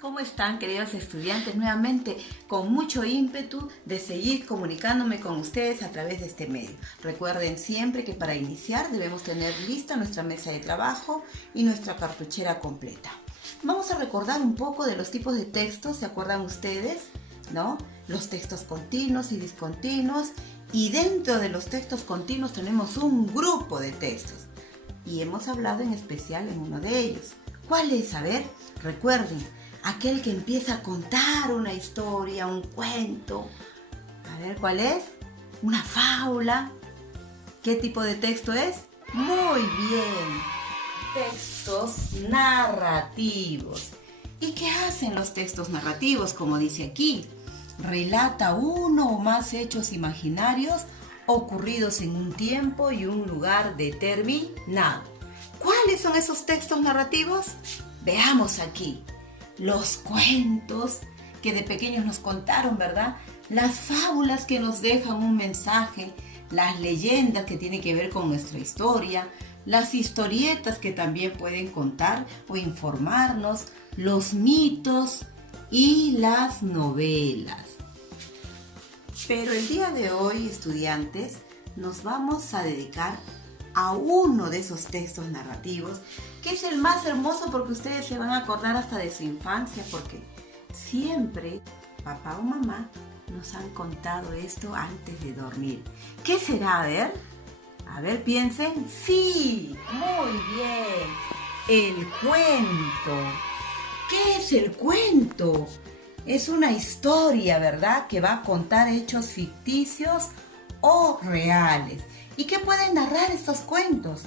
¿Cómo están, queridos estudiantes? Nuevamente, con mucho ímpetu de seguir comunicándome con ustedes a través de este medio. Recuerden siempre que para iniciar debemos tener lista nuestra mesa de trabajo y nuestra cartuchera completa. Vamos a recordar un poco de los tipos de textos, ¿se acuerdan ustedes? ¿No? Los textos continuos y discontinuos. Y dentro de los textos continuos tenemos un grupo de textos. Y hemos hablado en especial en uno de ellos. ¿Cuál es? A ver, recuerden. Aquel que empieza a contar una historia, un cuento. A ver, ¿cuál es? Una fábula. ¿Qué tipo de texto es? Muy bien. Textos narrativos. ¿Y qué hacen los textos narrativos? Como dice aquí, relata uno o más hechos imaginarios ocurridos en un tiempo y un lugar determinado. ¿Cuáles son esos textos narrativos? Veamos aquí. Los cuentos que de pequeños nos contaron, ¿verdad? Las fábulas que nos dejan un mensaje, las leyendas que tienen que ver con nuestra historia, las historietas que también pueden contar o informarnos, los mitos y las novelas. Pero el día de hoy, estudiantes, nos vamos a dedicar a uno de esos textos narrativos, que es el más hermoso porque ustedes se van a acordar hasta de su infancia, porque siempre papá o mamá nos han contado esto antes de dormir. ¿Qué será? A ver, piensen. Sí, muy bien. El cuento. ¿Qué es el cuento? Es una historia, ¿verdad?, que va a contar hechos ficticios o reales. ¿Y qué pueden narrar estos cuentos?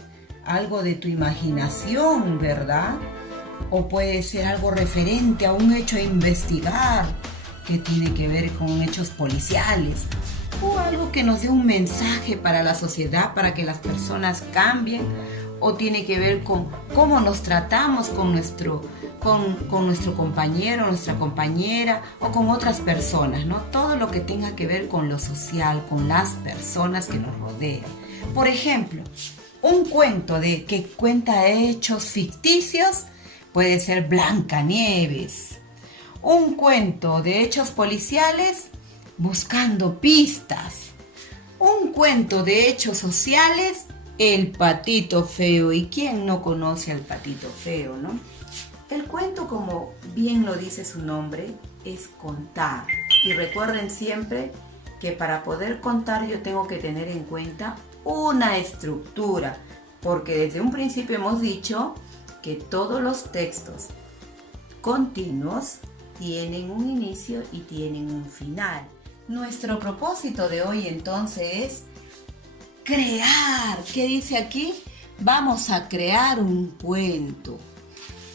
Algo de tu imaginación, ¿verdad? O puede ser algo referente a un hecho a investigar, que tiene que ver con hechos policiales, o algo que nos dé un mensaje para la sociedad, para que las personas cambien, o tiene que ver con cómo nos tratamos con nuestro compañero, nuestra compañera, o con otras personas, ¿no? Todo lo que tenga que ver con lo social, con las personas que nos rodean. Por ejemplo, un cuento que cuenta hechos ficticios puede ser Blancanieves. Un cuento de hechos policiales, Buscando pistas. Un cuento de hechos sociales, El patito feo. ¿Y quién no conoce al patito feo, no? El cuento, como bien lo dice su nombre, es contar. Y recuerden siempre que para poder contar yo tengo que tener en cuenta una estructura, porque desde un principio hemos dicho que todos los textos continuos tienen un inicio y tienen un final. Nuestro propósito de hoy entonces es crear. ¿Qué dice aquí? Vamos a crear un cuento.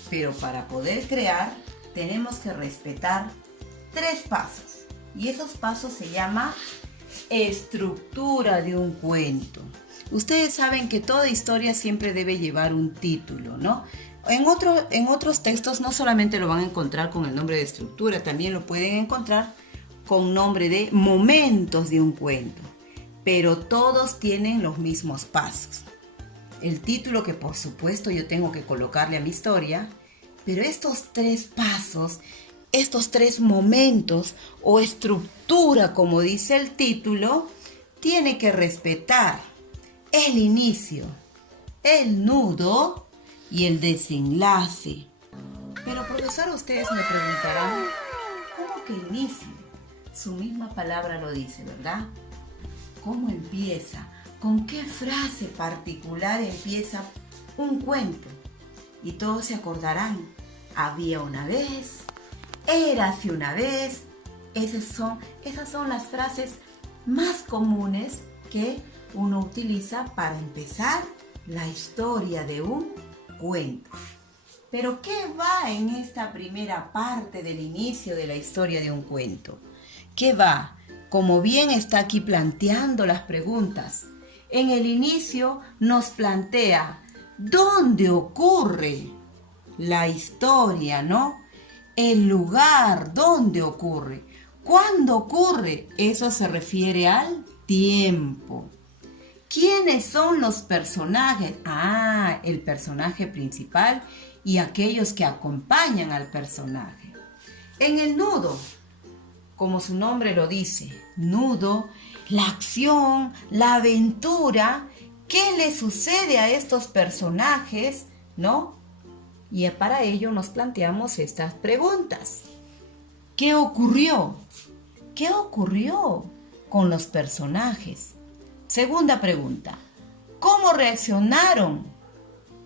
Pero para poder crear tenemos que respetar 3 pasos. Y esos pasos se llama estructura de un cuento. Ustedes saben que toda historia siempre debe llevar un título, ¿no? En otros textos no solamente lo van a encontrar con el nombre de estructura, también lo pueden encontrar con nombre de momentos de un cuento. Pero todos tienen los mismos pasos. El título que por supuesto yo tengo que colocarle a mi historia, pero estos 3 pasos, estos 3 momentos o estructura, como dice el título, tiene que respetar el inicio, el nudo y el desenlace. Pero profesor, ustedes me preguntarán, ¿cómo que inicio? Su misma palabra lo dice, ¿verdad? ¿Cómo empieza? ¿Con qué frase particular empieza un cuento? Y todos se acordarán, había una vez, érase una vez. Esas son las frases más comunes que uno utiliza para empezar la historia de un cuento. Pero ¿qué va en esta primera parte del inicio de la historia de un cuento? ¿Qué va? Como bien está aquí planteando las preguntas, en el inicio nos plantea dónde ocurre la historia, ¿no? El lugar donde ocurre. ¿Cuándo ocurre? Eso se refiere al tiempo. ¿Quiénes son los personajes? El personaje principal y aquellos que acompañan al personaje. En el nudo, como su nombre lo dice, nudo, la acción, la aventura, ¿qué le sucede a estos personajes, no? Y para ello nos planteamos estas preguntas. ¿Qué ocurrió? ¿Qué ocurrió con los personajes? Segunda pregunta. ¿Cómo reaccionaron?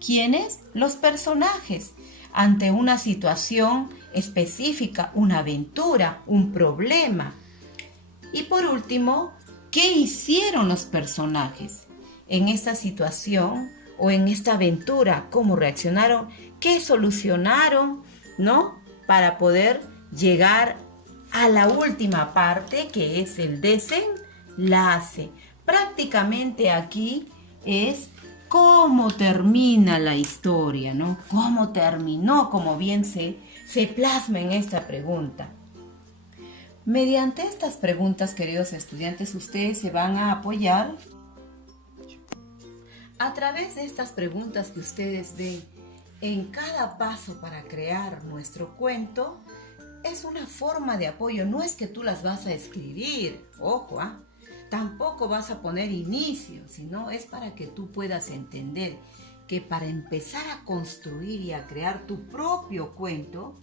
¿Quiénes? Los personajes ante una situación específica, una aventura, un problema. Y por último, ¿qué hicieron los personajes en esta situación o en esta aventura? ¿Cómo reaccionaron? ¿Qué solucionaron? ¿No? Para poder llegar a la última parte, que es el desenlace. Prácticamente aquí es cómo termina la historia, ¿no? Cómo terminó, como bien se plasma en esta pregunta. Mediante estas preguntas, queridos estudiantes, ustedes se van a apoyar a través de estas preguntas que ustedes ven en cada paso para crear nuestro cuento. Es una forma de apoyo, no es que tú las vas a escribir, ojo, tampoco vas a poner inicio, sino es para que tú puedas entender que para empezar a construir y a crear tu propio cuento,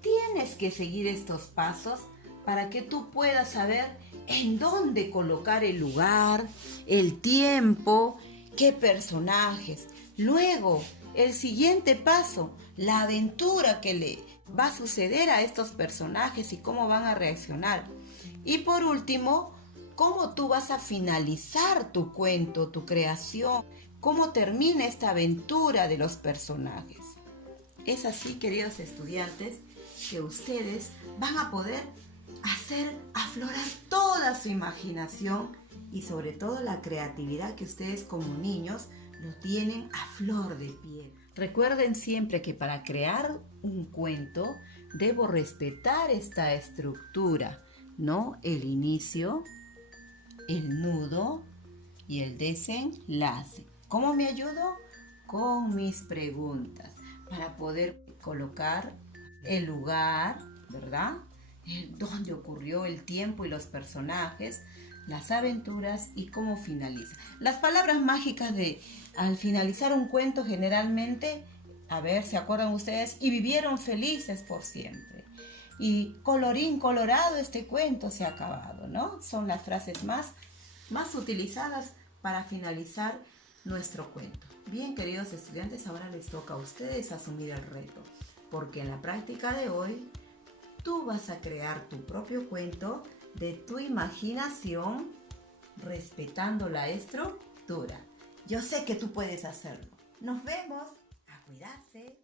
tienes que seguir estos pasos para que tú puedas saber en dónde colocar el lugar, el tiempo, qué personajes. Luego, el siguiente paso, la aventura que le va a suceder a estos personajes y cómo van a reaccionar. Y por último, cómo tú vas a finalizar tu cuento, tu creación, cómo termina esta aventura de los personajes. Es así, queridos estudiantes, que ustedes van a poder hacer aflorar toda su imaginación y sobre todo la creatividad que ustedes como niños lo tienen a flor de piel. Recuerden siempre que para crear un cuento debo respetar esta estructura, ¿no? El inicio, el nudo y el desenlace. ¿Cómo me ayudo? Con mis preguntas para poder colocar el lugar, ¿verdad? Dónde ocurrió, el tiempo y los personajes, las aventuras y cómo finaliza. Las palabras mágicas de al finalizar un cuento generalmente, a ver, ¿se acuerdan ustedes? Y vivieron felices por siempre. Y colorín colorado, este cuento se ha acabado, ¿no? Son las frases más utilizadas para finalizar nuestro cuento. Bien, queridos estudiantes, ahora les toca a ustedes asumir el reto, porque en la práctica de hoy tú vas a crear tu propio cuento de tu imaginación respetando la estructura. Yo sé que tú puedes hacerlo. Nos vemos. A cuidarse.